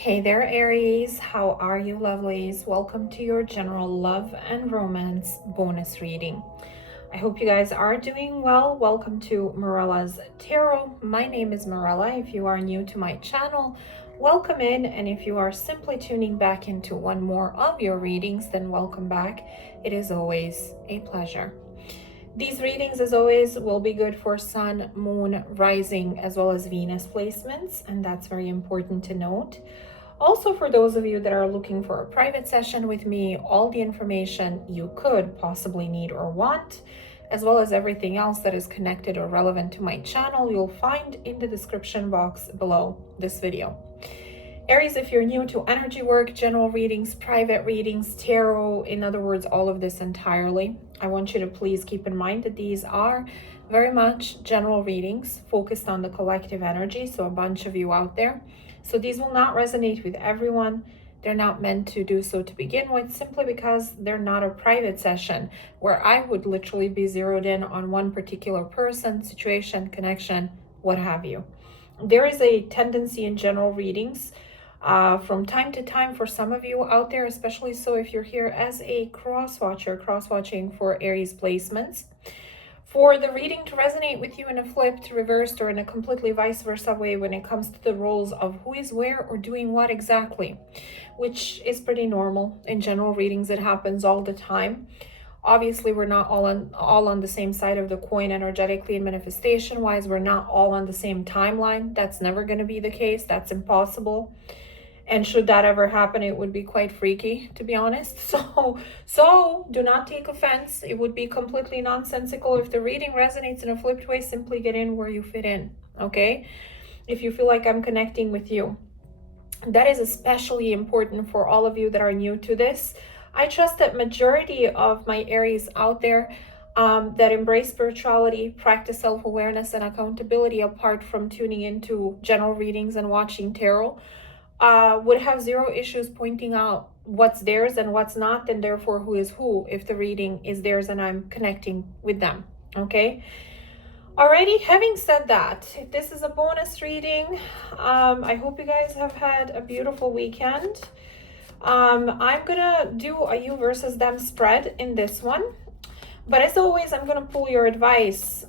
Hey there, Aries. How are you, lovelies? Welcome to your general love and romance bonus reading. I hope you guys are doing well. Welcome to Morella's Tarot. My name is Morella. If you are new to my channel, welcome in. And if you are simply tuning back into one more of your readings, then welcome back. It is always a pleasure. These readings, as always, will be good for Sun, Moon, Rising, as well as Venus placements, and that's very important to note. Also, for those of you that are looking for a private session with me, all the information you could possibly need or want, as well as everything else that is connected or relevant to my channel, you'll find in the description box below this video. Aries, if you're new to energy work, general readings, private readings, tarot, in other words, all of this entirely, I want you to please keep in mind that these are very much general readings focused on the collective energy, so a bunch of you out there. So these will not resonate with everyone. They're not meant to do so to begin with, simply because they're not a private session where I would literally be zeroed in on one particular person, situation, connection, what have you. There is a tendency in general readings from time to time for some of you out there, especially so if you're here as a cross-watching for Aries placements, for the reading to resonate with you in a flipped, reversed, or in a completely vice versa way when it comes to the roles of who is where or doing what exactly, which is pretty normal. In general readings, it happens all the time. Obviously, we're not all on the same side of the coin energetically and manifestation wise. We're not all on the same timeline. That's never going to be the case. That's impossible. And should that ever happen, it would be quite freaky, to be honest. So do not take offense. It would be completely nonsensical. If the reading resonates in a flipped way, simply get in where you fit in, okay? If you feel like I'm connecting with you. That is especially important for all of you that are new to this. I trust that majority of my Aries out there that embrace spirituality, practice self-awareness and accountability apart from tuning into general readings and watching tarot, would have zero issues pointing out what's theirs and what's not, and therefore who is who if the reading is theirs and I'm connecting with them, okay? Alrighty, having said that, if this is a bonus reading, I hope you guys have had a beautiful weekend. I'm gonna do a you versus them spread in this one, but as always, I'm gonna pull your advice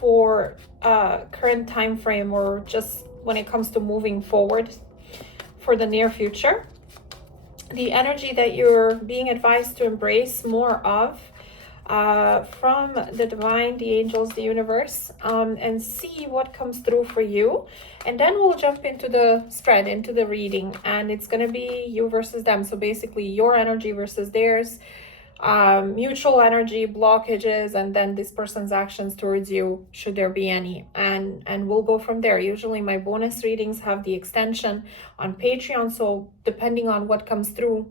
for current time frame, or just when it comes to moving forward for the near future, the energy that you're being advised to embrace more of from the divine, the angels, the universe, and see what comes through for you. And then we'll jump into the spread, into the reading, and it's going to be you versus them. So basically your energy versus theirs, mutual energy, blockages, and then this person's actions towards you, should there be any, and we'll go from there. Usually my bonus readings have the extension on Patreon, so depending on what comes through,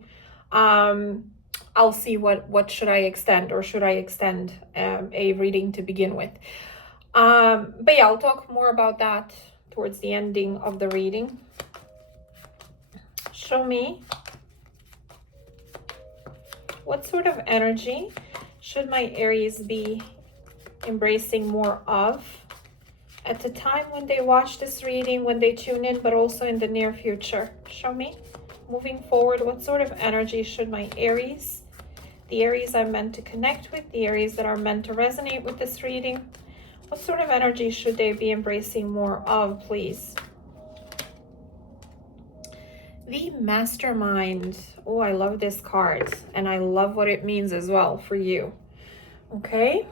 I'll see what should I extend, or should I extend a reading to begin with. But yeah, I'll talk more about that towards the ending of the reading. Show me, what sort of energy should my Aries be embracing more of at the time when they watch this reading, when they tune in, but also in the near future? Show me. Moving forward, what sort of energy should my Aries, the Aries I'm meant to connect with, the Aries that are meant to resonate with this reading, what sort of energy should they be embracing more of, please? The Mastermind. Oh, I love this card, and I love what it means as well for you. Okay,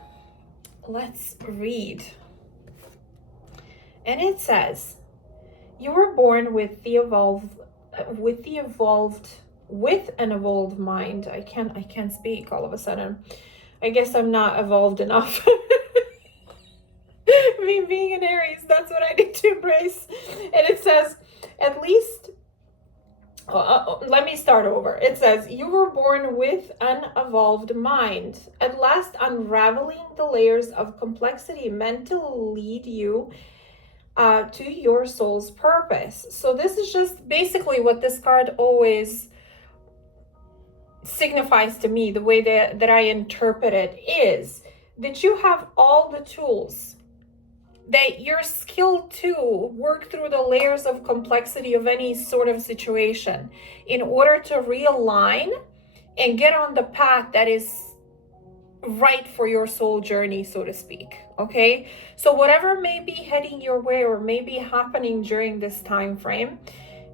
let's read. And it says, you were born with an evolved mind. I can't speak all of a sudden. I guess I'm not evolved enough. Me being an Aries, that's what I need to embrace. And it says, at least, let me start over. It says, you were born with an evolved mind, at last unraveling the layers of complexity meant to lead you to your soul's purpose. So this is just basically what this card always signifies to me. The way that I interpret it is that you have all the tools that you're skilled to work through the layers of complexity of any sort of situation in order to realign and get on the path that is right for your soul journey, so to speak. Okay, so whatever may be heading your way or may be happening during this time frame,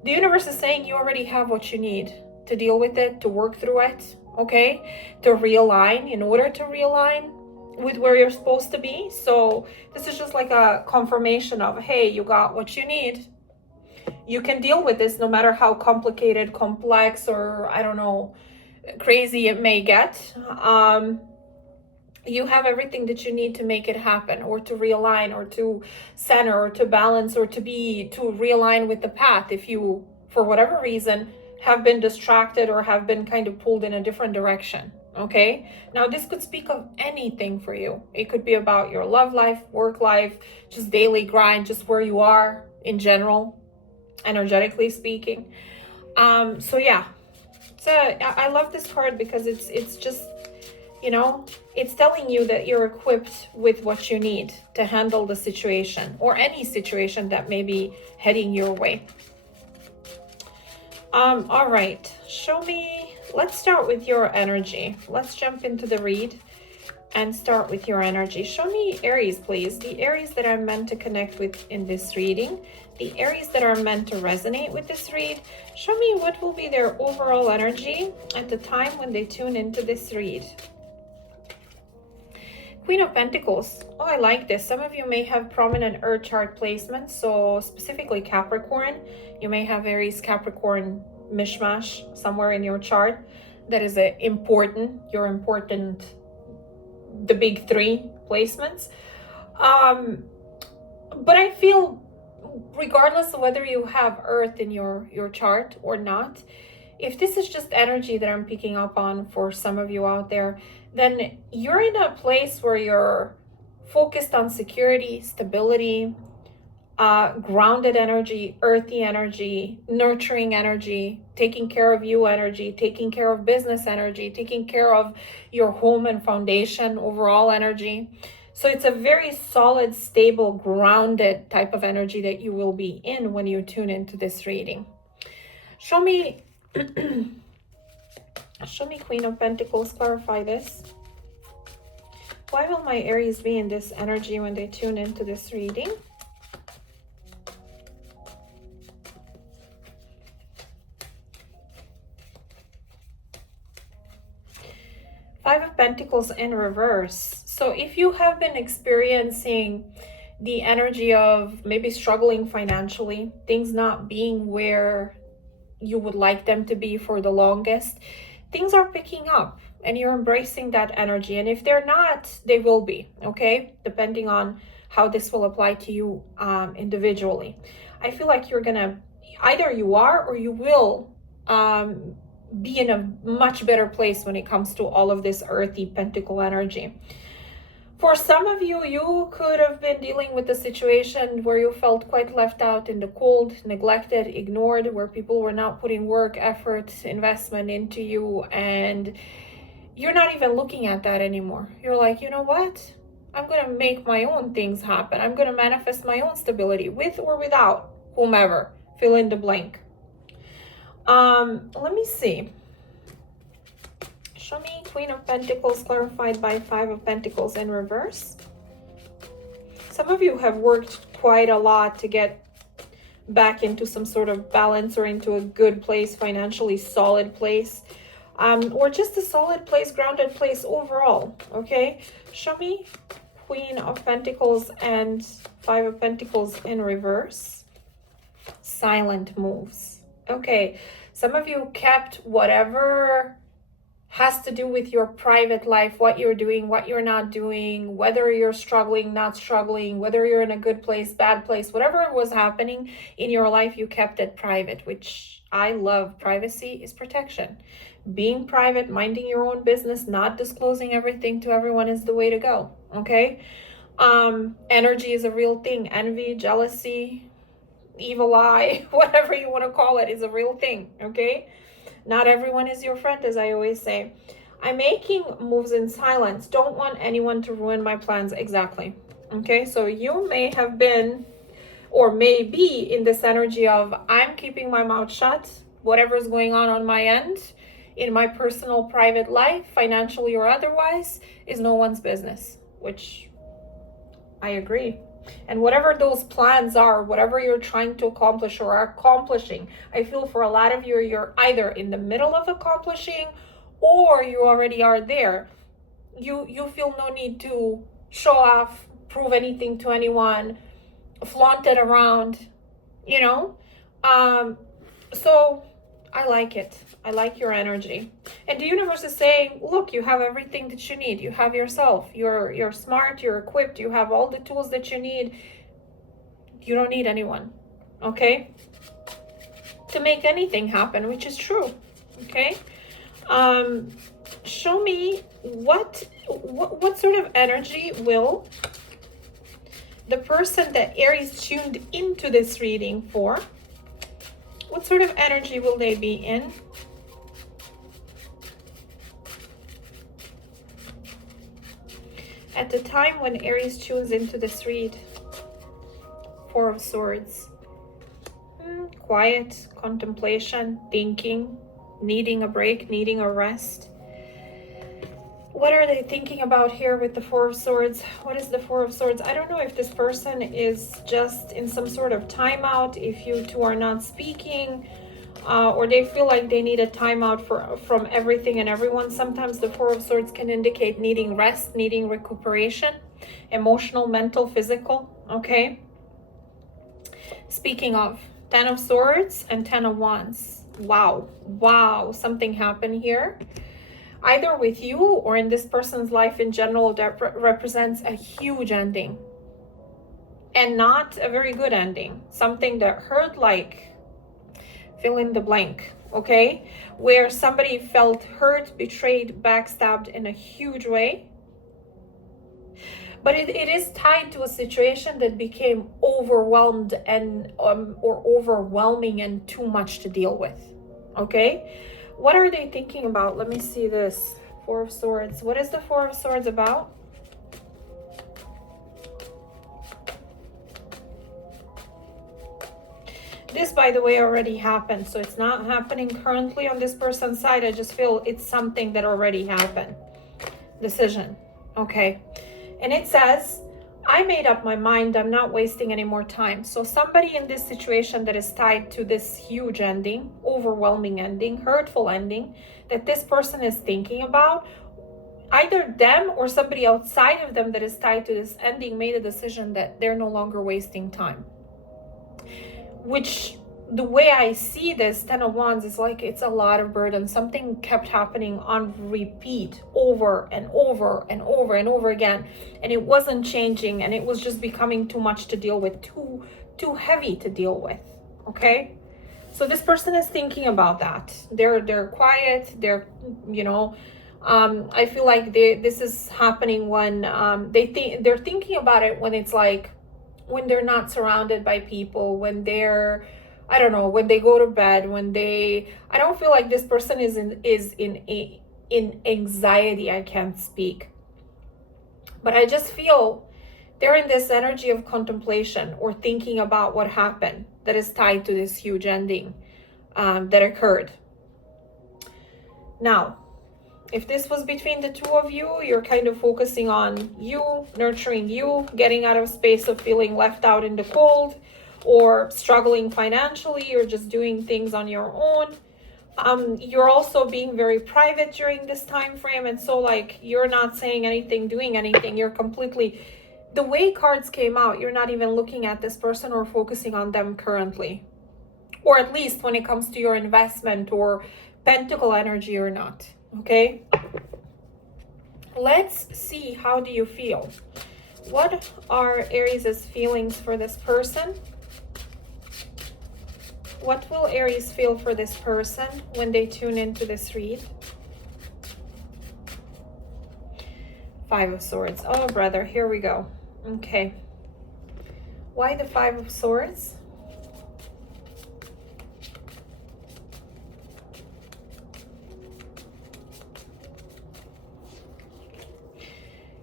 the universe is saying you already have what you need to deal with it, to work through it, okay, to realign in order to realign with where you're supposed to be. So this is just like a confirmation of, hey, you got what you need. You can deal with this no matter how complicated, complex, or I don't know, crazy it may get. You have everything that you need to make it happen, or to realign, or to center, or to balance, or to realign with the path if you, for whatever reason, have been distracted or have been kind of pulled in a different direction. Okay, now this could speak of anything for you. It could be about your love life, work life, just daily grind, just where you are in general, energetically speaking. So yeah, so I love this card because it's just, you know, it's telling you that you're equipped with what you need to handle the situation or any situation that may be heading your way. All right, show me, let's start with your energy. Let's jump into the read and start with your energy. Show me Aries, please. The Aries that I'm meant to connect with in this reading. The Aries that are meant to resonate with this read. Show me what will be their overall energy at the time when they tune into this read. Queen of Pentacles. Oh, I like this. Some of you may have prominent earth chart placements. So specifically Capricorn. You may have Aries, Capricorn mishmash somewhere in your chart. That is important. Your important, the big three placements. But I feel regardless of whether you have earth in your chart or not, if this is just energy that I'm picking up on for some of you out there, then you're in a place where you're focused on security, stability, grounded energy, earthy energy, nurturing energy, taking care of you energy, taking care of business energy, taking care of your home and foundation overall energy. So it's a very solid, stable, grounded type of energy that you will be in when you tune into this reading. Show me show me Queen of Pentacles, clarify this. Why will my Aries be in this energy when they tune into this reading? Five of Pentacles in reverse. So if you have been experiencing the energy of maybe struggling financially, things not being where you would like them to be for the longest, things are picking up and you're embracing that energy. And if they're not, they will be, okay? Depending on how this will apply to you individually. I feel like you're gonna, either you are or you will be in a much better place when it comes to all of this earthy pentacle energy. For some of you, you could have been dealing with a situation where you felt quite left out in the cold, neglected, ignored, where people were not putting work, effort, investment into you, and you're not even looking at that anymore. You're like, you know what? I'm going to make my own things happen. I'm going to manifest my own stability with or without whomever. Fill in the blank. Let me see. Show me Queen of Pentacles clarified by Five of Pentacles in reverse. Some of you have worked quite a lot to get back into some sort of balance or into a good place, financially solid place, or just a solid place, grounded place overall, okay? Show me Queen of Pentacles and Five of Pentacles in reverse. Silent moves. Okay, some of you kept whatever has to do with your private life, what you're doing, what you're not doing, whether you're struggling, not struggling, whether you're in a good place, bad place, whatever was happening in your life, you kept it private, which I love. Privacy is protection. Being private, minding your own business, not disclosing everything to everyone is the way to go, okay? Energy is a real thing. Envy, jealousy, evil eye, whatever you want to call it, is a real thing, okay? Not everyone is your friend, as I always say. I'm making moves in silence. Don't want anyone to ruin my plans. Exactly. Okay, so you may have been or may be in this energy of I'm keeping my mouth shut. Whatever's going on my end, in my personal private life, financially or otherwise, is no one's business, which I agree. And whatever those plans are, whatever you're trying to accomplish or are accomplishing, I feel for a lot of you, you're either in the middle of accomplishing or you already are there. You feel no need to show off, prove anything to anyone, flaunt it around, you know. So I like it. I like your energy. And the universe is saying, look, you have everything that you need. You have yourself. You're smart, you're equipped, you have all the tools that you need. You don't need anyone, okay? To make anything happen, which is true, okay? Show me what sort of energy will the person that Aries tuned into this reading for, what sort of energy will they be in? At the time when Aries tunes into this read, Four of Swords. Quiet, contemplation, thinking, needing a break, needing a rest. What are they thinking about here with the Four of Swords? What is the Four of Swords? I don't know if this person is just in some sort of timeout, if you two are not speaking, or they feel like they need a timeout from everything and everyone. Sometimes the Four of Swords can indicate needing rest, needing recuperation, emotional, mental, physical, okay? Speaking of, Ten of Swords and Ten of Wands. Wow, something happened here. Either with you or in this person's life in general, that represents a huge ending. And not a very good ending. Something that hurt, like fill in the blank, okay? Where somebody felt hurt, betrayed, backstabbed in a huge way. But it is tied to a situation that became overwhelmed and or overwhelming and too much to deal with, okay? What are they thinking about? Let me see this. Four of Swords. What is the Four of Swords about? This, by the way, already happened. So it's not happening currently on this person's side. I just feel it's something that already happened. Decision. Okay. And it says, I made up my mind. I'm not wasting any more time. So somebody in this situation that is tied to this huge ending, overwhelming ending, hurtful ending, that this person is thinking about, either them or somebody outside of them that is tied to this ending made a decision that they're no longer wasting time. Which, the way I see this, Ten of Wands, is like it's a lot of burden. Something kept happening on repeat over and over and over and over again, and it wasn't changing, and it was just becoming too much to deal with, too heavy to deal with, okay? So this person is thinking about that. They're quiet, they're, you know, I feel like this is happening when they're thinking about it when it's like, when they're not surrounded by people, when they're, I don't know, when they go to bed, when they, I don't feel like this person is in anxiety. I can't speak, but I just feel they're in this energy of contemplation or thinking about what happened that is tied to this huge ending that occurred. Now, if this was between the two of you, you're kind of focusing on you, nurturing you, getting out of space of feeling left out in the cold or struggling financially or just doing things on your own. You're also being very private during this time frame. And so like, you're not saying anything, doing anything. You're completely, the way cards came out, you're not even looking at this person or focusing on them currently. Or at least when it comes to your investment or pentacle energy or not. Okay, let's see, how do you feel? What are Aries' feelings for this person? What will Aries feel for this person when they tune into this read? Five of Swords. Oh, brother, here we go. Okay, why the Five of Swords?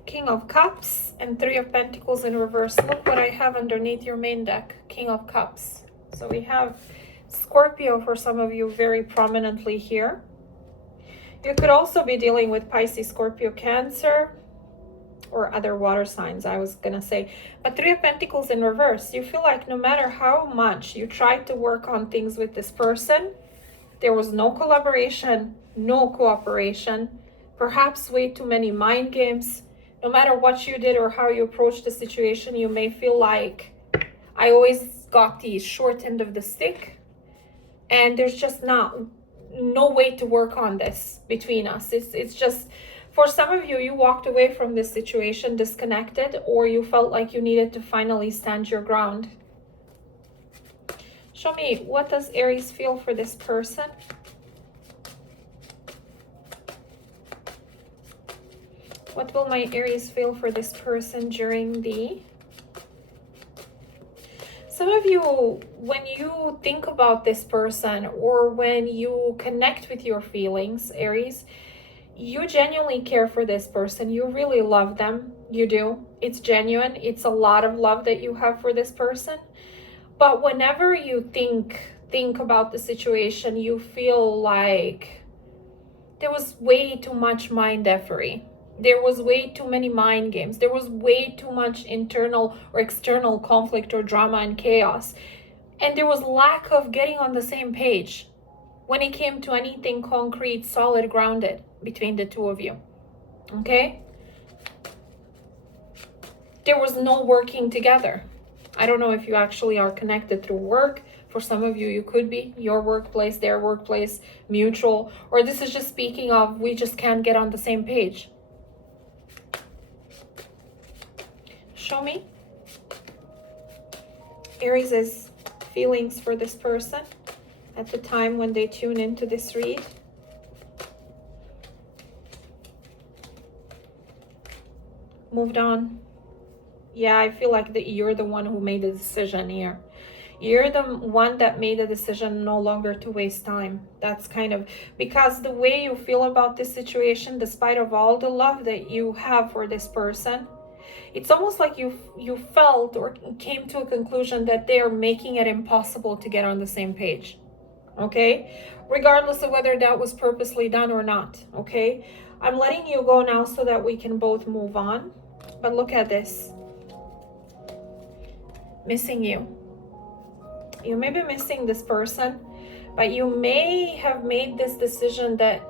King of Cups and Three of Pentacles in reverse. Look what I have underneath your main deck, King of Cups. So we have Scorpio for some of you very prominently here. You could also be dealing with Pisces, Scorpio, Cancer, or other water signs, I was gonna say. But Three of Pentacles in reverse, you feel like no matter how much you tried to work on things with this person, there was no collaboration, no cooperation, perhaps way too many mind games. No matter what you did or how you approached the situation, you may feel like I always got the short end of the stick, and there's just no way to work on this between us. It's just, for some of you, you walked away from this situation disconnected, or you felt like you needed to finally stand your ground. Show me, what does Aries feel for this person? What will my Aries feel for this person during the... Some of you, when you think about this person or when you connect with your feelings, Aries, you genuinely care for this person. You really love them. You do. It's genuine. It's a lot of love that you have for this person. But whenever you think about the situation, you feel like there was way too much mind effery. There was way too many mind games. There was way too much internal or external conflict or drama and chaos. And there was lack of getting on the same page when it came to anything concrete, solid, grounded between the two of you. Okay? There was no working together. I don't know if you actually are connected through work. For some of you, you could be. Your workplace, their workplace, mutual. Or this is just speaking of, we just can't get on the same page. Show me Aries' feelings for this person at the time when they tune into this read. Moved on. Yeah, I feel like you're the one who made the decision here. You're the one that made the decision no longer to waste time. That's kind of, because the way you feel about this situation, despite of all the love that you have for this person, it's almost like you felt or came to a conclusion that they are making it impossible to get on the same page. Okay? Regardless of whether that was purposely done or not. Okay? I'm letting you go now so that we can both move on. But look at this. Missing you. You may be missing this person, but you may have made this decision that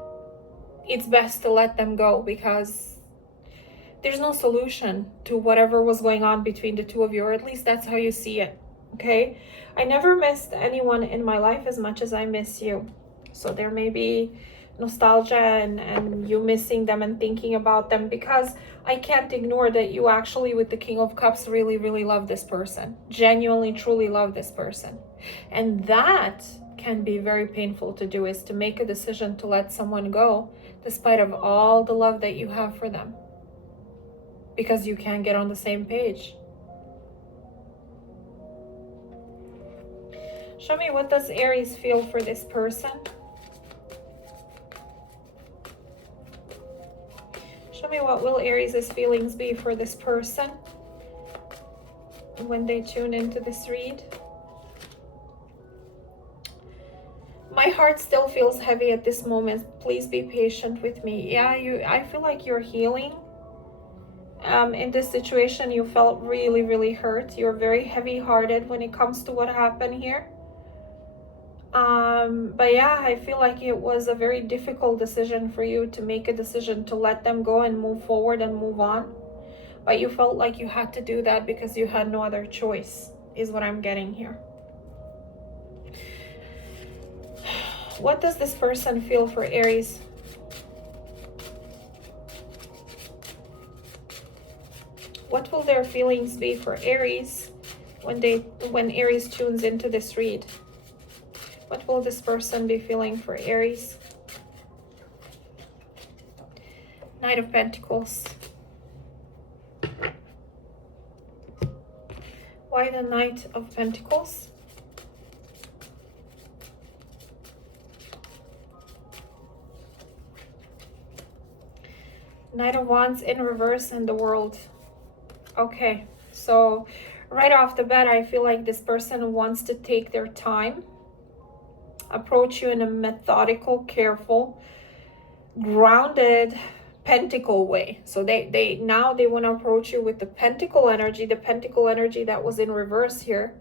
it's best to let them go because there's no solution to whatever was going on between the two of you, or at least that's how you see it. Okay? I never missed anyone in my life as much as I miss you. So there may be nostalgia and you missing them and thinking about them, because I can't ignore that you actually, with the King of Cups, really, really love this person. Genuinely, truly love this person. And that can be very painful to do, is to make a decision to let someone go despite of all the love that you have for them, because you can't get on the same page. Show me, what does Aries feel for this person? Show me, what will Aries' feelings be for this person when they tune into this read? My heart still feels heavy at this moment. Please be patient with me. Yeah, I feel like you're healing. In this situation, you felt really, really hurt. You're very heavy-hearted when it comes to what happened here. But yeah, I feel like it was a very difficult decision for you to make a decision to let them go and move forward and move on. But you felt like you had to do that because you had no other choice, is what I'm getting here. What does this person feel for Aries? What will their feelings be for Aries when Aries tunes into this read? What will this person be feeling for Aries? Knight of Pentacles. Why the Knight of Pentacles? Knight of Wands in reverse and the World. Okay, so right off the bat, I feel like this person wants to take their time, approach you in a methodical, careful, grounded, pentacle way. So they now they want to approach you with the pentacle energy that was in reverse here.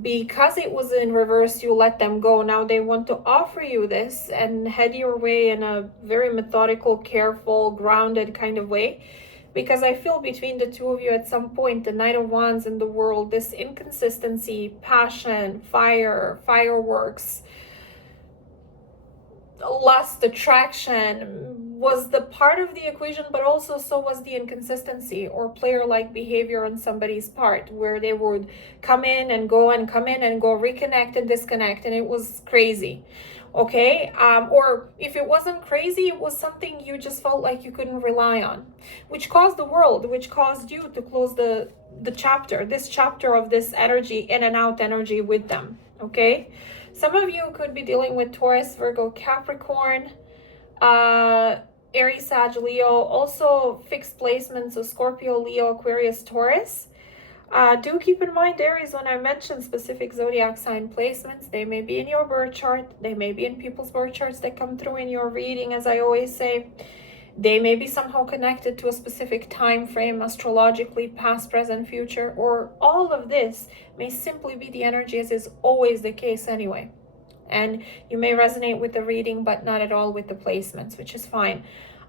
Because it was in reverse, you let them go. Now they want to offer you this and head your way in a very methodical, careful, grounded kind of way. Because I feel between the two of you at some point, the Knight of Wands in the world, this inconsistency, passion, fire, fireworks, lust, attraction was the part of the equation, but also so was the inconsistency or player-like behavior on somebody's part, where they would come in and go and come in and go, reconnect and disconnect, and it was crazy. Okay, or if it wasn't crazy, it was something you just felt like you couldn't rely on, which caused the world, which caused you to close the chapter, this chapter of this energy, in and out energy with them. Okay, some of you could be dealing with Taurus, Virgo, Capricorn, Aries, Sag, Leo, also fixed placements of Scorpio, Leo, Aquarius, Taurus. Do keep in mind, Aries, when I mention specific zodiac sign placements, they may be in your birth chart, they may be in people's birth charts that come through in your reading, as I always say. They may be somehow connected to a specific time frame, astrologically, past, present, future, or all of this may simply be the energy, as is always the case anyway. And you may resonate with the reading, but not at all with the placements, which is fine.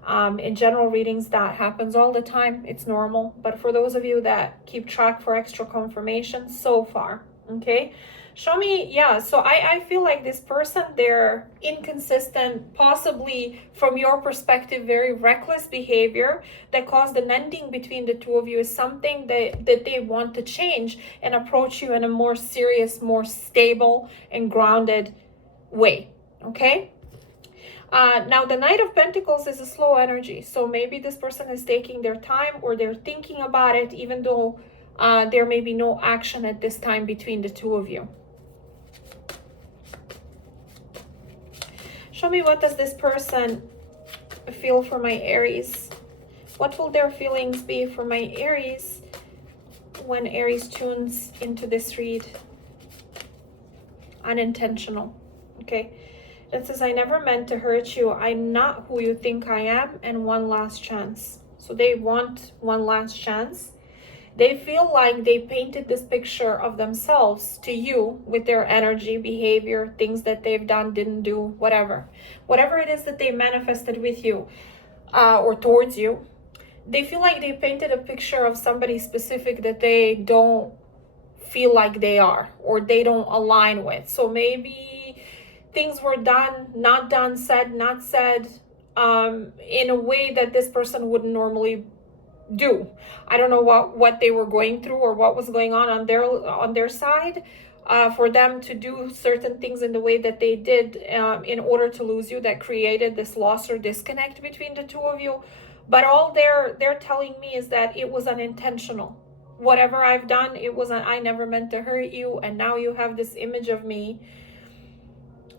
In general readings, that happens all the time. It's normal. But for those of you that keep track for extra confirmation so far, okay? Show me, yeah, so I feel like this person, they're inconsistent, possibly from your perspective, very reckless behavior that caused an ending between the two of you is something that they want to change and approach you in a more serious, more stable and grounded way, okay? Now the Knight of Pentacles is a slow energy, so maybe this person is taking their time or they're thinking about it, even though there may be no action at this time between the two of you. Show me, what does this person feel for my Aries? What will their feelings be for my Aries when Aries tunes into this read? Unintentional, okay? It says, I never meant to hurt you. I'm not who you think I am, and one last chance. So they want one last chance. They feel like they painted this picture of themselves to you with their energy, behavior, things that they've done, didn't do, whatever. Whatever it is that they manifested with you or towards you, they feel like they painted a picture of somebody specific that they don't feel like they are or they don't align with. So maybe things were done, not done, said, not said, in a way that this person wouldn't normally do. I don't know what they were going through or what was going on their side for them to do certain things in the way that they did in order to lose you, that created this loss or disconnect between the two of you. But all they're telling me is that it was unintentional. Whatever I've done, it wasn't, I never meant to hurt you, and now you have this image of me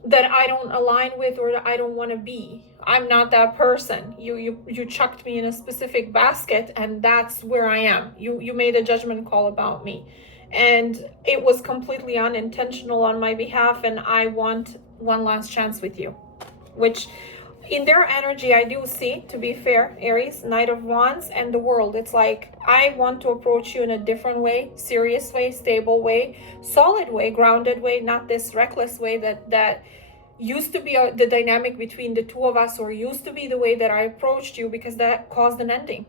that I don't align with or that I don't want to be. I'm not that person. You chucked me in a specific basket, and that's where I am. You made a judgment call about me, and it was completely unintentional on my behalf, and I want one last chance with you. Which in their energy, I do see, to be fair, Aries, Knight of Wands, and the World. It's like, I want to approach you in a different way, serious way, stable way, solid way, grounded way, not this reckless way that used to be the dynamic between the two of us, or used to be the way that I approached you, because that caused an ending.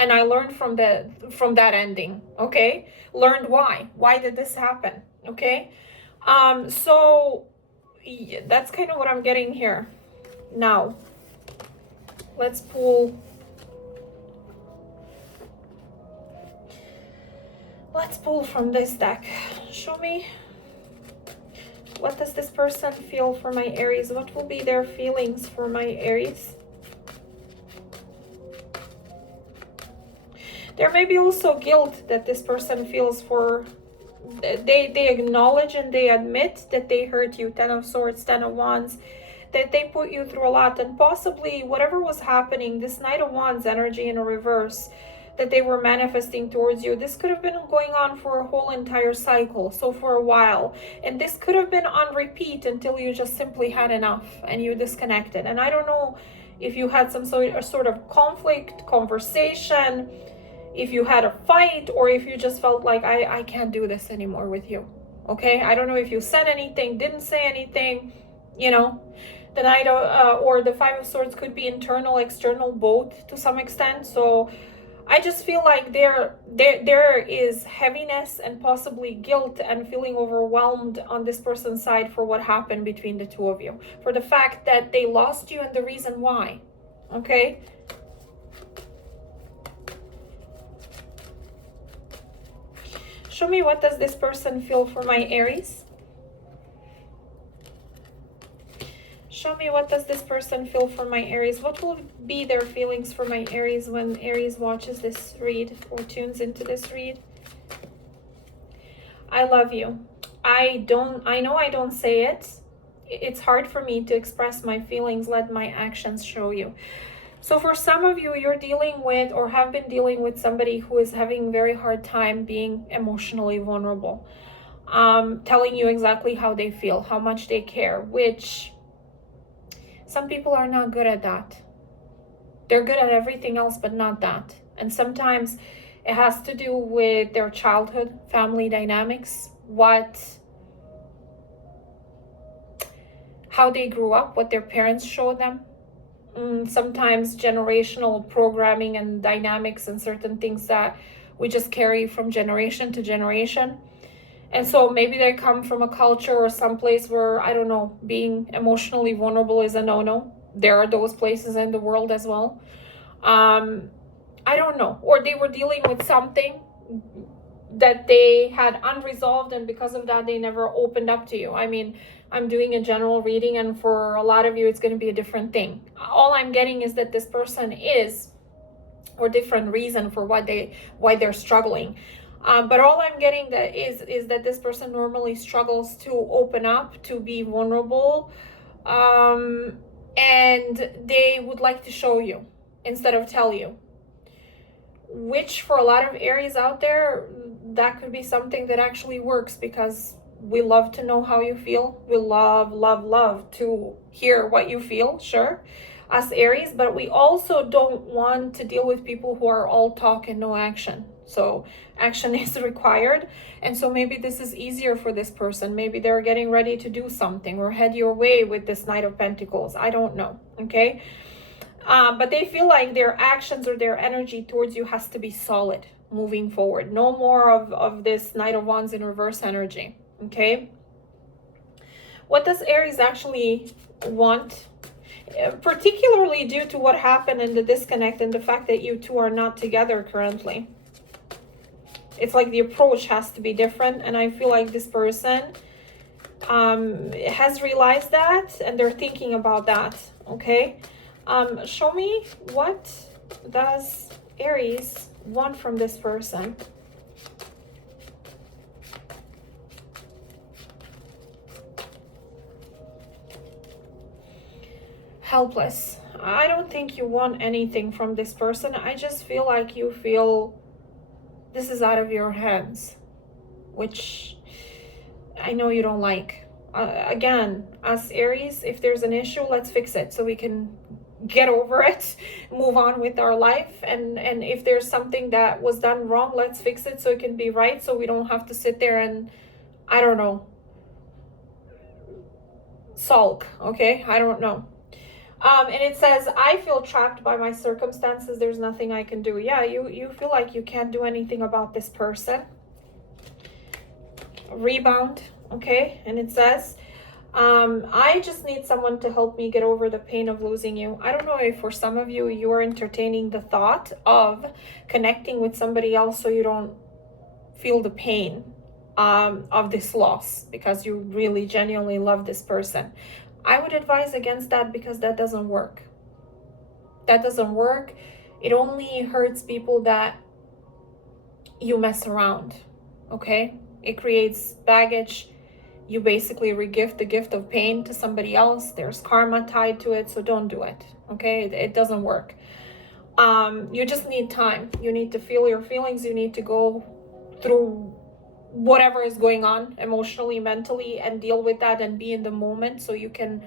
And I learned from that ending, okay? Learned why did this happen, okay? So yeah, that's kind of what I'm getting here. Now, let's pull from this deck. Show me, what does this person feel for my Aries? What will be their feelings for my Aries? There may be also guilt that this person feels for, they acknowledge and they admit that they hurt you. Ten of Swords, Ten of Wands, that they put you through a lot, and possibly whatever was happening, this Knight of Wands energy in a reverse, that they were manifesting towards you. This could have been going on for a whole entire cycle, so for a while. And this could have been on repeat until you just simply had enough and you disconnected. And I don't know if you had some sort of conflict, conversation, if you had a fight, or if you just felt like, I can't do this anymore with you. Okay, I don't know if you said anything, didn't say anything, you know. The Knight of, or the Five of Swords could be internal, external, both to some extent. So I just feel like there is heaviness and possibly guilt and feeling overwhelmed on this person's side for what happened between the two of you, for the fact that they lost you and the reason why. Okay. Show me, what does this person feel for my Aries? Show me, what does this person feel for my Aries? What will be their feelings for my Aries when Aries watches this read or tunes into this read? I love you. I know I don't say it. It's hard for me to express my feelings. Let my actions show you. So for some of you, you're dealing with or have been dealing with somebody who is having a very hard time being emotionally vulnerable, telling you exactly how they feel, how much they care, which some people are not good at that. They're good at everything else, but not that. And sometimes it has to do with their childhood, family dynamics, how they grew up, what their parents showed them. Sometimes generational programming and dynamics and certain things that we just carry from generation to generation. And so maybe they come from a culture or some place where, I don't know, being emotionally vulnerable is a no-no. There are those places in the world as well. I don't know. Or they were dealing with something that they had unresolved, and because of that, they never opened up to you. I mean, I'm doing a general reading, and for a lot of you, it's going to be a different thing. All I'm getting is that this person is, or different reason for why they're struggling. But all I'm getting that is that this person normally struggles to open up, to be vulnerable, and they would like to show you instead of tell you. Which for a lot of Aries out there, that could be something that actually works, because we love to know how you feel. We love to hear what you feel, sure, us Aries, but we also don't want to deal with people who are all talk and no action. So action is required. And so maybe this is easier for this person. Maybe they're getting ready to do something or head your way with this Knight of Pentacles. I don't know. Okay. But they feel like their actions or their energy towards you has to be solid moving forward. No more of this Knight of Wands in reverse energy. Okay. What does Aries actually want? Particularly due to what happened in the disconnect and the fact that you two are not together currently. It's like the approach has to be different. And I feel like this person has realized that, and they're thinking about that. Okay. Show me, what does Aries want from this person? Helpless. I don't think you want anything from this person. I just feel like you feel this is out of your hands, which I know you don't like. Again, as Aries, if there's an issue, let's fix it so we can get over it, move on with our life. And if there's something that was done wrong, let's fix it so it can be right, so we don't have to sit there and, I don't know, sulk. Okay, I don't know. And it says, I feel trapped by my circumstances. There's nothing I can do. Yeah, you feel like you can't do anything about this person. Rebound. Okay, and it says, I just need someone to help me get over the pain of losing you. I don't know if for some of you, you are entertaining the thought of connecting with somebody else so you don't feel the pain of this loss, because you really genuinely love this person. I would advise against that, because that doesn't work. That doesn't work. It only hurts people that you mess around. Okay? It creates baggage. You basically regift the gift of pain to somebody else. There's karma tied to it, so don't do it. Okay? It doesn't work. You just need time. You need to feel your feelings. You need to go through whatever is going on emotionally, mentally, and deal with that and be in the moment so you can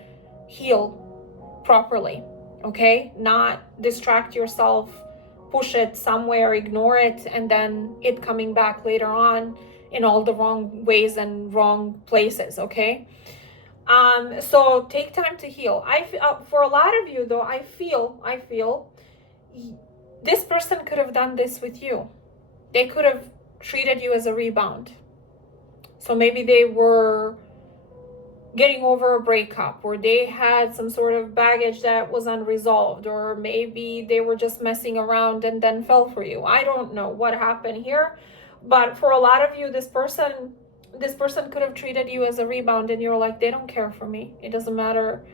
heal properly. Okay? Not distract yourself, push it somewhere, ignore it, and then it coming back later on in all the wrong ways and wrong places. Okay? So take time to heal. For a lot of you though, I feel this person could have done this with you. They could have treated you as a rebound. So maybe they were getting over a breakup, or they had some sort of baggage that was unresolved, or maybe they were just messing around and then fell for you. I don't know what happened here, but for a lot of you, this person could have treated you as a rebound, and you're like, they don't care for me. It doesn't matter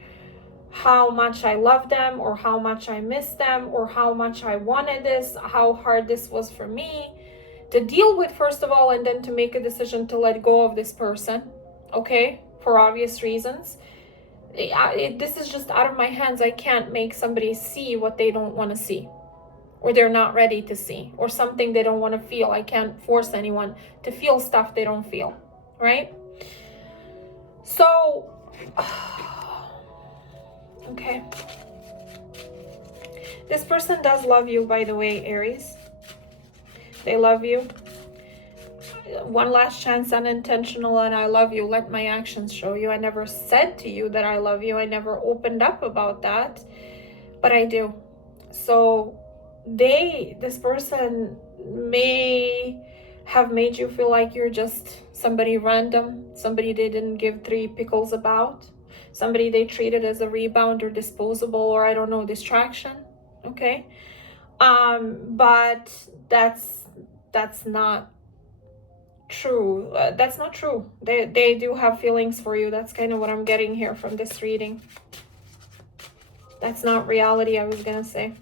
how much I love them, or how much I miss them, or how much I wanted this, how hard this was for me to deal with, first of all, and then to make a decision to let go of this person. Okay, for obvious reasons. This is just out of my hands. I can't make somebody see what they don't want to see, or they're not ready to see, or something they don't want to feel. I can't force anyone to feel stuff they don't feel, right? So, okay. This person does love you, by the way, Aries. They love you. One last chance, unintentional, and I love you. Let my actions show you. I never said to you that I love you. I never opened up about that, but I do. So this person may have made you feel like you're just somebody random, somebody they didn't give three pickles about, somebody they treated as a rebound or disposable, or I don't know, distraction. Okay. But that's not true. That's not true. They do have feelings for you. That's kind of what I'm getting here from this reading. That's not reality, I was gonna say.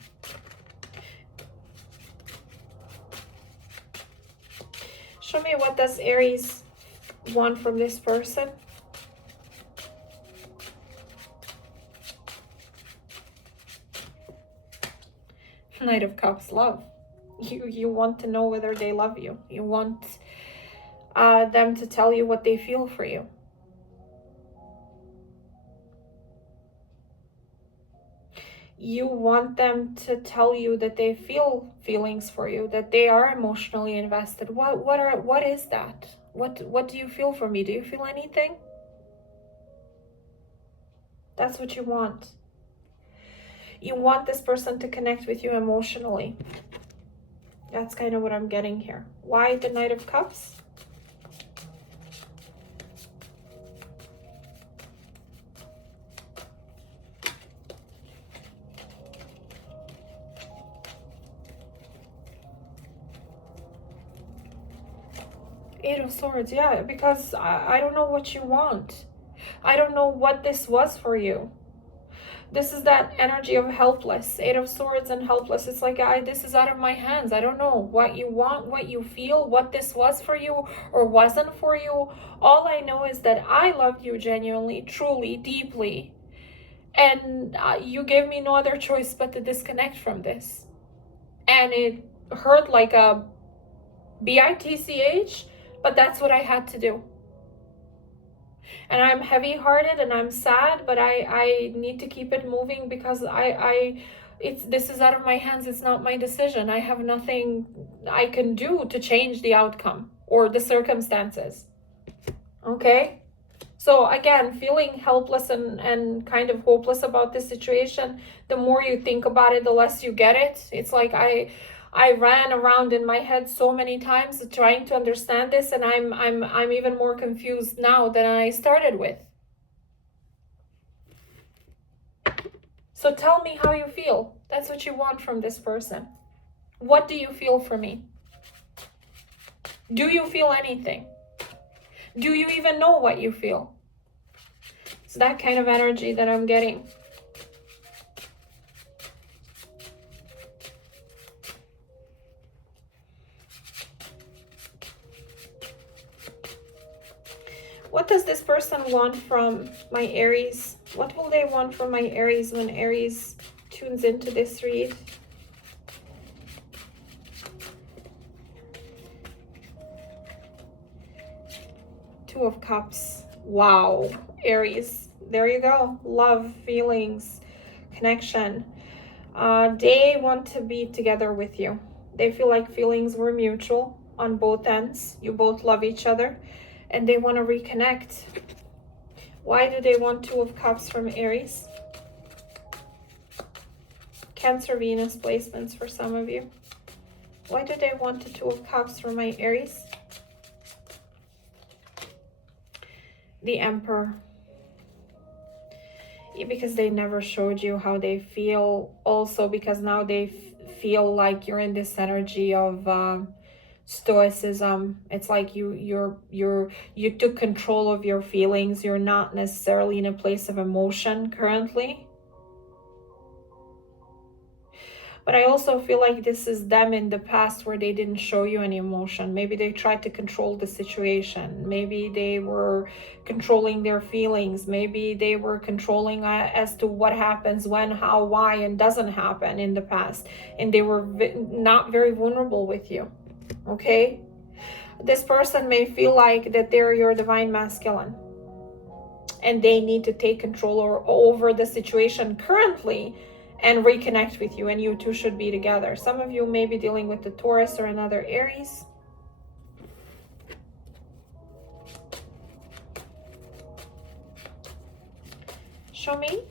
Show me, what does Aries want from this person? Knight of Cups, love. You want to know whether they love you. You want them to tell you what they feel for you. You want them to tell you that they feel feelings for you, that they are emotionally invested. What is that? What do you feel for me? Do you feel anything? That's what you want. You want this person to connect with you emotionally. That's kind of what I'm getting here. Why the Knight of Cups? Eight of Swords, yeah, because I don't know what you want. I don't know what this was for you. This is that energy of helpless. Eight of Swords and helpless. It's like, this is out of my hands. I don't know what you want, what you feel, what this was for you or wasn't for you. All I know is that I loved you genuinely, truly, deeply. And you gave me no other choice but to disconnect from this. And it hurt like a bitch, but that's what I had to do. And I'm heavy-hearted and I'm sad, but I need to keep it moving because this is out of my hands. It's not my decision. I have nothing I can do to change the outcome or the circumstances. Okay? So again, feeling helpless and kind of hopeless about this situation, the more you think about it, the less you get it. It's like I ran around in my head so many times trying to understand this, and I'm even more confused now than I started with. So tell me how you feel. That's what you want from this person. What do you feel for me? Do you feel anything? Do you even know what you feel? It's that kind of energy that I'm getting. What does this person want from my Aries? What will they want from my Aries when Aries tunes into this read? Two of Cups. Wow, Aries. There you go. Love, feelings, connection. They want to be together with you. They feel like feelings were mutual on both ends. You both love each other and they want to reconnect. Why do they want Two of Cups from Aries? Cancer, Venus placements for some of you. Why do they want the Two of Cups from my Aries? The Emperor. Because they never showed you how they feel. Also because now they feel like you're in this energy of stoicism. It's like you took control of your feelings. You're not necessarily in a place of emotion currently. But I also feel like this is them in the past where they didn't show you any emotion. Maybe they tried to control the situation. Maybe they were controlling their feelings. Maybe they were controlling as to what happens, when, how, why, and doesn't happen in the past. And they were not very vulnerable with you. Okay? This person may feel like that they're your divine masculine. And they need to take control over the situation currently and reconnect with you, and you two should be together. Some of you may be dealing with the Taurus or another Aries. Show me.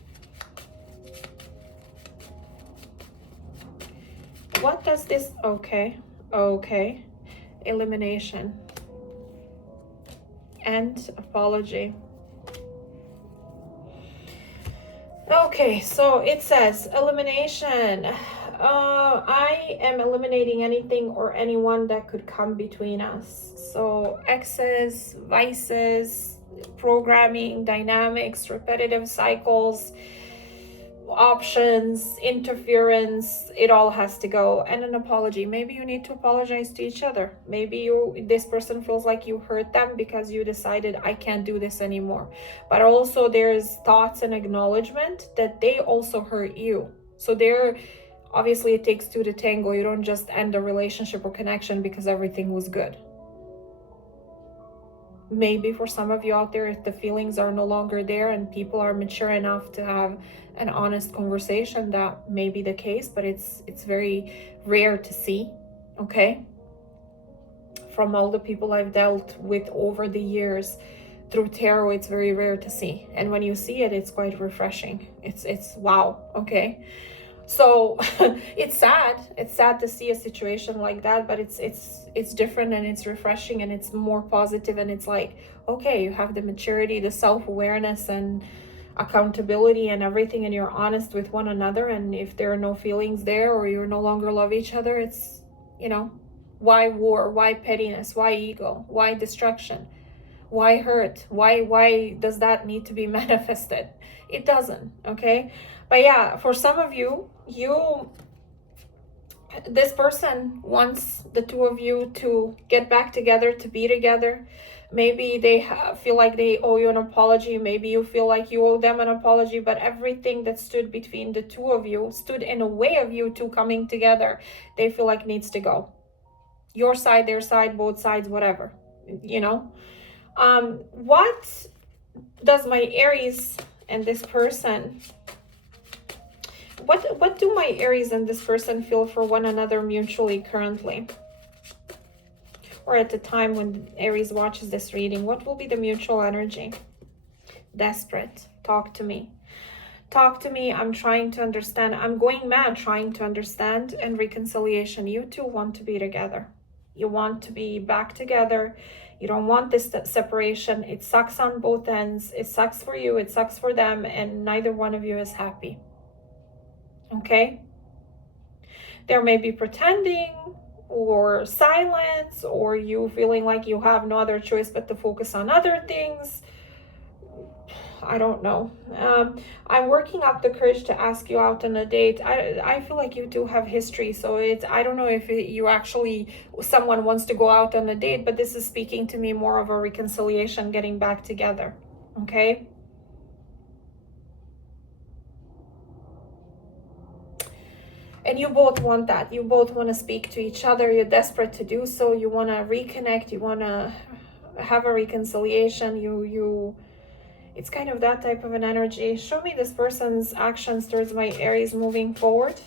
What does this... Okay. Elimination. And apology. Okay, so it says elimination. I am eliminating anything or anyone that could come between us. So exes, vices, programming, dynamics, repetitive cycles, options, interference, it all has to go. And an apology. Maybe you need to apologize to each other. Maybe this person feels like you hurt them because you decided, I can't do this anymore. But also there's thoughts and acknowledgement that they also hurt you. So obviously it takes two to tango. You don't just end a relationship or connection because everything was good. Maybe for some of you out there, if the feelings are no longer there and people are mature enough to have an honest conversation, that may be the case, but it's very rare to see. Okay, from all the people I've dealt with over the years through tarot, it's very rare to see, and when you see it, it's quite refreshing. It's wow. Okay, so it's sad to see a situation like that, but it's different and it's refreshing and it's more positive, and it's like, okay, you have the maturity, the self-awareness and accountability and everything, and you're honest with one another. And if there are no feelings there, or you no longer love each other, it's, you know, why war, why pettiness, why ego, why destruction, why hurt, why does that need to be manifested? It doesn't. Okay, but yeah, for some of you, this person wants the two of you to get back together, to be together. Maybe they feel like they owe you an apology. Maybe you feel like you owe them an apology, but everything that stood between the two of you, stood in a way of you two coming together, they feel like needs to go. Your side, their side, both sides, whatever, you know. What does my Aries and this person... What do my Aries and this person feel for one another mutually currently? Or at the time when Aries watches this reading, what will be the mutual energy? Desperate. Talk to me. Talk to me. I'm trying to understand. I'm going mad trying to understand. And reconciliation. You two want to be together. You want to be back together. You don't want this separation. It sucks on both ends. It sucks for you. It sucks for them. And neither one of you is happy. Okay? There may be pretending or silence, or you feeling like you have no other choice but to focus on other things. I don't know. I'm working up the courage to ask you out on a date. I feel like you two have history, so I don't know if you actually, someone wants to go out on a date, but this is speaking to me more of a reconciliation, getting back together. Okay? And you both want that. You both want to speak to each other. You're desperate to do so. You want to reconnect. You want to have a reconciliation. It's kind of that type of an energy. Show me this person's actions towards my Aries moving forward.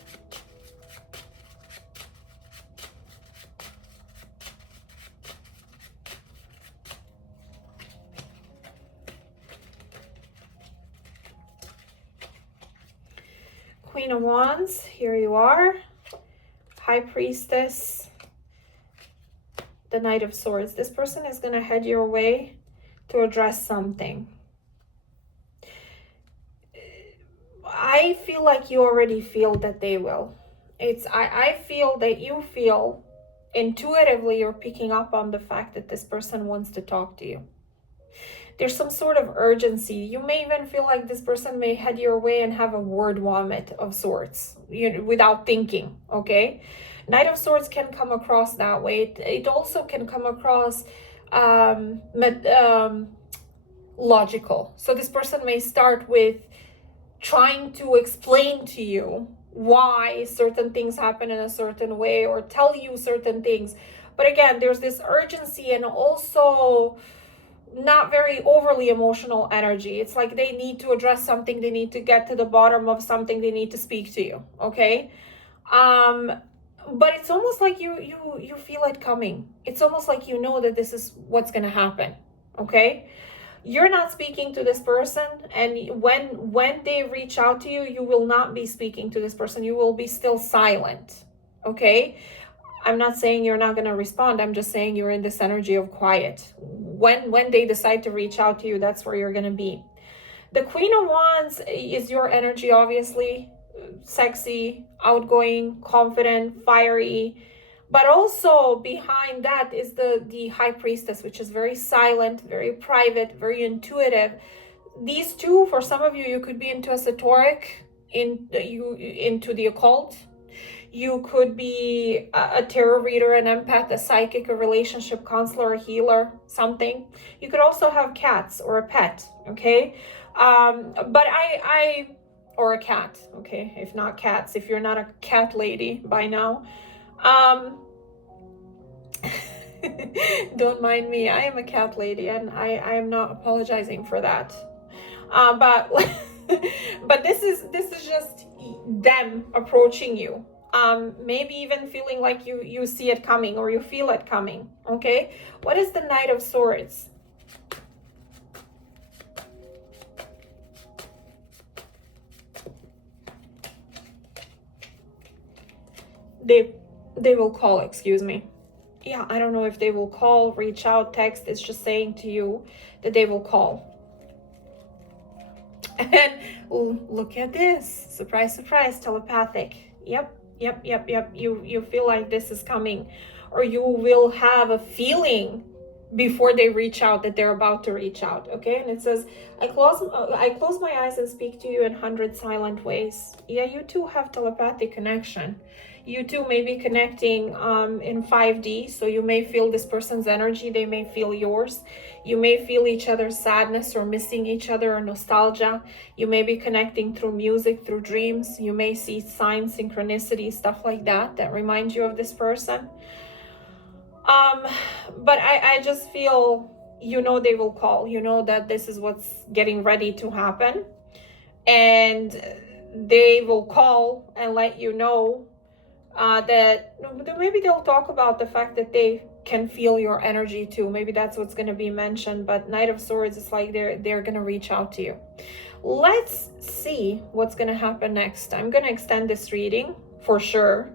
Queen of Wands, here you are. High Priestess, the Knight of Swords. This person is going to head your way to address something. I feel like you already feel that they will. I feel that you feel intuitively, you're picking up on the fact that this person wants to talk to you. There's some sort of urgency. You may even feel like this person may head your way and have a word vomit of sorts, without thinking, okay? Knight of Swords can come across that way. It also can come across logical. So this person may start with trying to explain to you why certain things happen in a certain way, or tell you certain things. But again, there's this urgency and also not very overly emotional energy. It's like they need to address something, they need to get to the bottom of something, they need to speak to you, okay? But it's almost like you feel it coming. It's almost like you know that this is what's going to happen, okay? You're not speaking to this person, and when they reach out to you, you will not be speaking to this person. You will be still silent, okay? I'm not saying you're not going to respond. I'm just saying you're in this energy of quiet. When they decide to reach out to you, that's where you're going to be. The Queen of Wands is your energy, obviously. Sexy, outgoing, confident, fiery. But also behind that is the High Priestess, which is very silent, very private, very intuitive. These two, for some of you, you could be into esoteric, into the occult. You could be a tarot reader, an empath, a psychic, a relationship counselor, a healer, something. You could also have cats or a pet, okay? But or a cat, okay? If not cats, if you're not a cat lady by now. Don't mind me, I am a cat lady, and I am not apologizing for that. But but this is just them approaching you. Maybe even feeling like you see it coming, or you feel it coming, okay? What is the Knight of Swords? They will call, excuse me. Yeah, I don't know if they will call, reach out, text. It's just saying to you that they will call. And look at this. Surprise, surprise, telepathic. Yep. You feel like this is coming, or you will have a feeling before they reach out that they're about to reach out, okay? And it says, I close my eyes and speak to you in 100 silent ways. Yeah, you two have telepathic connection. You two may be connecting in 5D, so you may feel this person's energy, they may feel yours. You may feel each other's sadness or missing each other, or nostalgia. You may be connecting through music, through dreams. You may see signs, synchronicity, stuff like that remind you of this person. But I just feel, you know, they will call. You know that this is what's getting ready to happen. And they will call and let you know that maybe they'll talk about the fact that they can feel your energy too. Maybe that's what's going to be mentioned. But Knight of Swords is like they're going to reach out to you. Let's see what's going to happen next. I'm going to extend this reading for sure.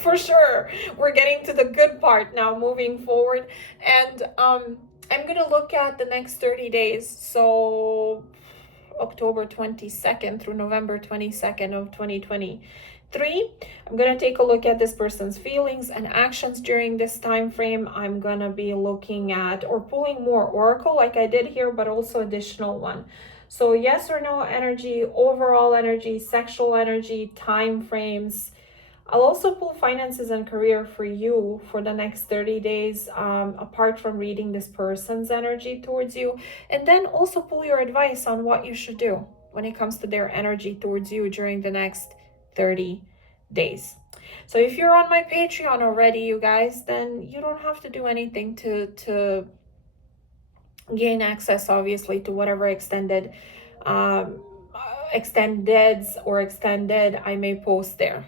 For sure. We're getting to the good part now, moving forward. And I'm going to look at the next 30 days. So October 22nd through November 22nd of 2023. I'm going to take a look at this person's feelings and actions during this time frame. I'm going to be looking at or pulling more oracle like I did here, but also additional one. So yes or no energy, overall energy, sexual energy, time frames. I'll also pull finances and career for you for the next 30 days, apart from reading this person's energy towards you. And then also pull your advice on what you should do when it comes to their energy towards you during the next 30 days. So if you're on my Patreon already, you guys, then you don't have to do anything to gain access, obviously, to whatever um, extendeds or extended I may post there.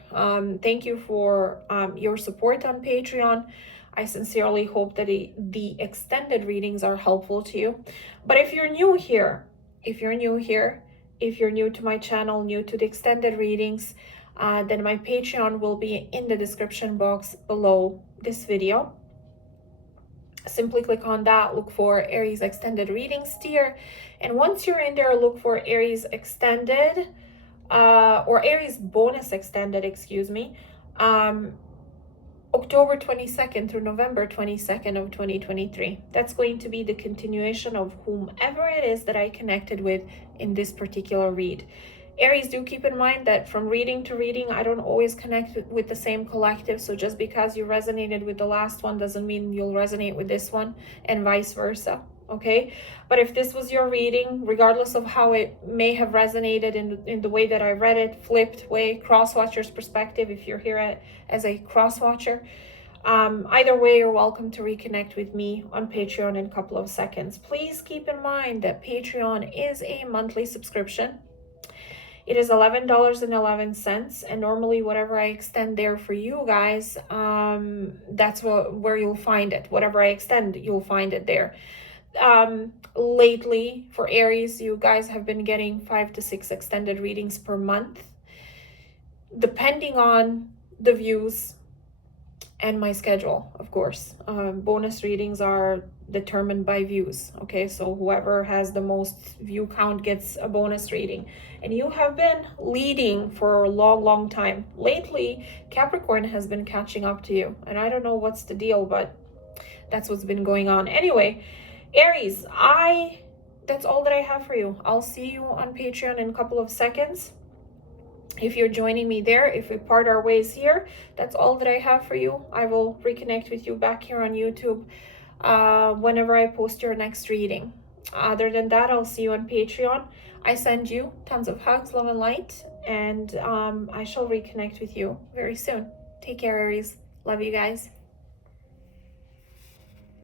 Thank you for your support on Patreon. I sincerely hope that the extended readings are helpful to you. But if you're new here, if you're new to my channel, new to the extended readings, then my Patreon will be in the description box below this video. Simply click on that, look for Aries extended readings tier, and once you're in there, look for Aries extended or Aries bonus extended, excuse me, October 22nd through November 22nd of 2023. That's going to be the continuation of whomever it is that I connected with in this particular read. Aries, do keep in mind that from reading to reading, I don't always connect with the same collective. So just because you resonated with the last one doesn't mean you'll resonate with this one, and vice versa. Okay, but if this was your reading, regardless of how it may have resonated in the way that I read it, flipped way, cross-watcher's perspective, if you're here as a cross-watcher, either way, you're welcome to reconnect with me on Patreon in a couple of seconds. Please keep in mind that Patreon is a monthly subscription. It is $11.11, and normally whatever I extend there for you guys, that's where you'll find it. Whatever I extend, you'll find it there. Lately, for Aries, you guys have been getting 5 to 6 extended readings per month, depending on the views and my schedule, of course. Bonus readings are determined by views, okay? So whoever has the most view count gets a bonus reading. And you have been leading for a long time. Lately, Capricorn has been catching up to you. And I don't know what's the deal, but that's what's been going on. Anyway, Aries, that's all that I have for you. I'll see you on Patreon in a couple of seconds. If you're joining me there, if we part our ways here, that's all that I have for you. I will reconnect with you back here on YouTube whenever I post your next reading. Other than that, I'll see you on Patreon. I send you tons of hugs, love, and light, and I shall reconnect with you very soon. Take care, Aries. Love you guys.